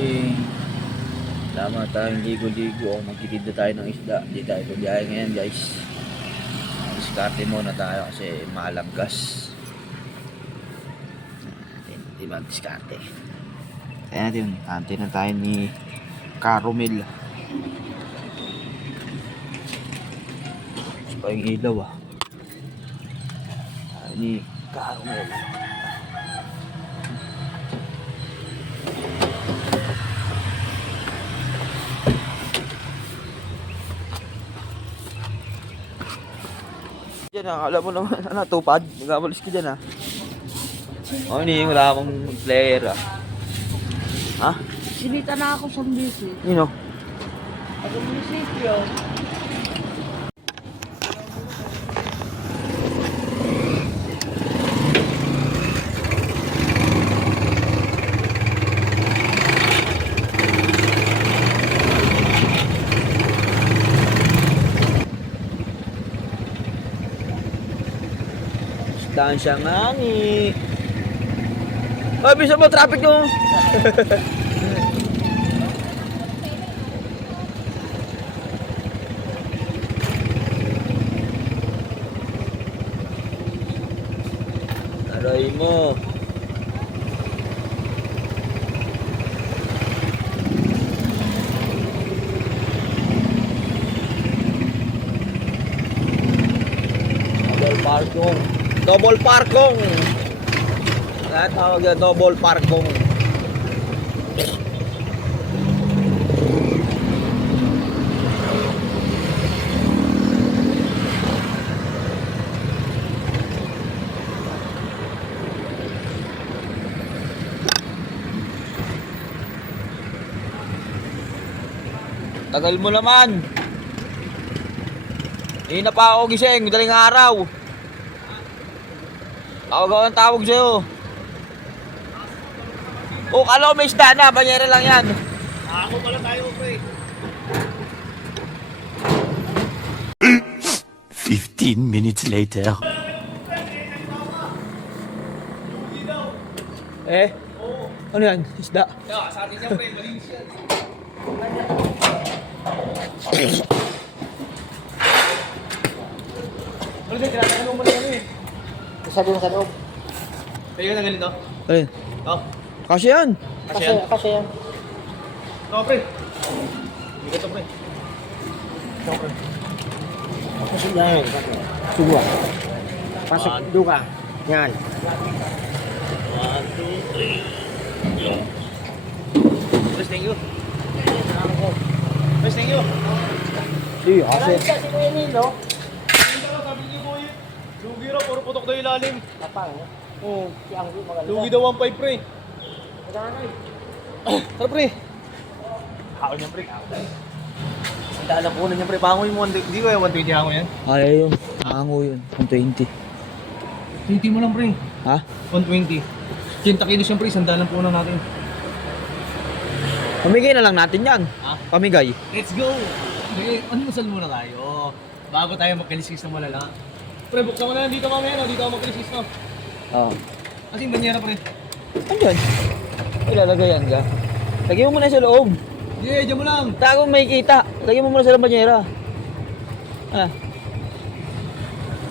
morning. Tama tayong ligo-ligo. Magtitinda tayo ng isda. Hindi tayo pabiyahe ngayon guys. Diskarte muna tayo kasi malaggas. Hindi mag-diskarte. Kaya natin, hante na tayo ni Caromel. Gusto pa yung ilaw Tayo ni Caromel. Diyan alam mo naman, tupad. Mag-amalis ka dyan hindi, wala akong player Ha? Sinita na ako sa busy. Yun Ako munisipyo. Distansya nga ni. Ay, bisa mo traffic nyo. Aray mo. Double parkong. Tawag yan, double parkong. Tagal mo naman. Hindi na pa ako gising, madaling araw. Tawag sa'yo. Kala ko may isda na, banyera lang yan. Ako pala tayo, pre. 15 minutes later. Ano yan? Isda? Sa atin yan, pre. Malinis yan. Ano din, tinatanong mo na kami. Isa din sa loob. Tayo na ganito. Alin? Kasi yan. Kasi yan. Ito, pre. Hindi ka pre. Ito, pre. Kasi yan. Suwa. Pasok duka. Yan. 1, 2, 3. Please, thank you. Please, thank you. Sige, kasi. Kasi ko yun yun, no? Sabi niyo, boy. Lugi raw, puro putok daw ilalim. Kapang, no? Oo. Si Anggi maganda. Lugi daw 1.5, pre. Maganda. Tara, pre. Kaon yan, pre. Sandaan lang po na niya, pre. Pangoy mo. Hindi ko yung 120 hango yan. Ay, yun. Mango yun. 120. 20 mo lang, pre. Ha? 120. 80 kilos yan, pre. Sandaan lang po na natin. Pamigay na lang natin yan. Ha? Pamigay. Let's go! Okay, masal muna tayo. Bago tayo magkaliskis na malala. Pre, buksan mo na lang dito mamaya, no? Dito ako magkaliskis, no? Oo. Kasi yung banyera, pre. Andyan. Ilalagayan ka. Lagyan mo muna sa loob. Yeah, dyan mo lang. Tago may kita. Lagyan mo muna sa banyera.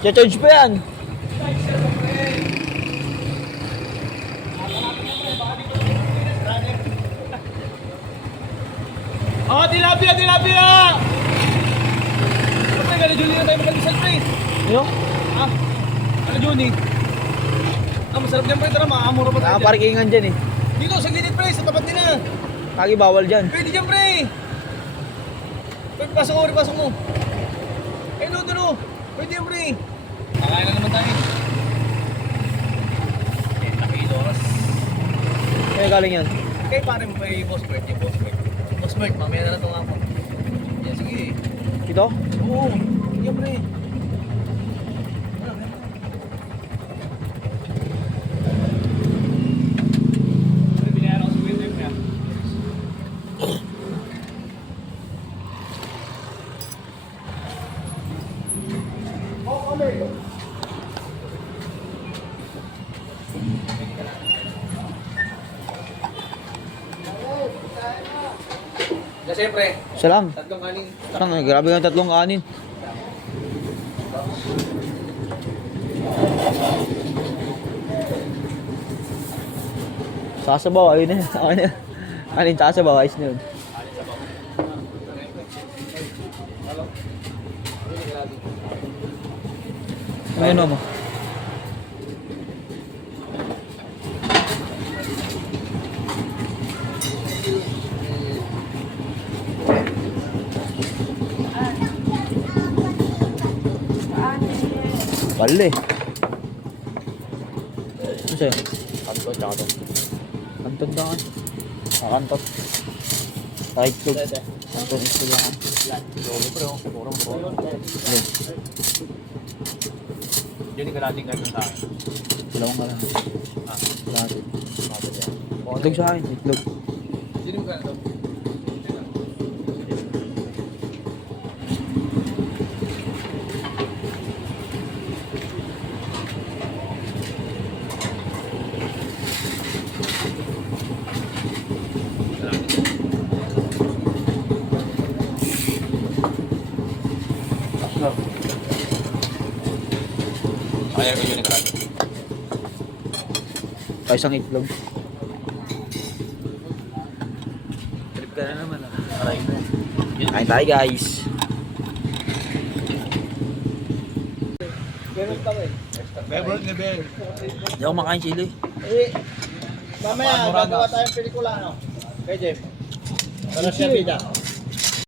Charge pa yan. Tilapia! Tilapia! Pre, gala Juni na tayo magkalisal, pre. Ano? Gala Juni. Masarap dyan, pre. Tara, maamura pa tayo dyan. Nakaparkingan dyan Dito, sa gilid, pre. Sa tapat nila. Kagi bawal dyan. Pwede dyan, pre. Pre, pasok mo. No. Pwede yan, pre. Kakain na naman tayo. 10 kilos. Kaya galing yan. Kaya pare mo pa yung boss Bert, Boss Bert, mamaya na lang ito nga po. Yan, sige. Ito? Oo, yan pre. Pre, binayaran ko sa window yung pre. siyempre, Isa lang. tatlong kanin. Lang, grabe yung tatlong kanin. Sasabaw, ayun na. Ayun na. Kanin sasabaw, ayos na yun. Ano mo? Bali. Ano sa'yo? Kanto, tsaka to. Kanton ka kan? Kantot. Kahit klug. Kanton ito lang. Lolo pre, oh. Murang-murang. Yun yung kalating kanin sa akin. Dalawang ka lang. Ah. Lahat. Itlog sa akin. Itlog. Yun yung kalating. Kaya ko yun yung kalating. Pa isang itlog. Trip ka na naman ah. Aray mo. Kain tayo guys. Ganun pa rin. Favorite ni Ben. Hindi ako makain chili. Eh, mamaya, Moragas. gagawa tayong pelikula, ano? Kay Jeff. Para siya bida.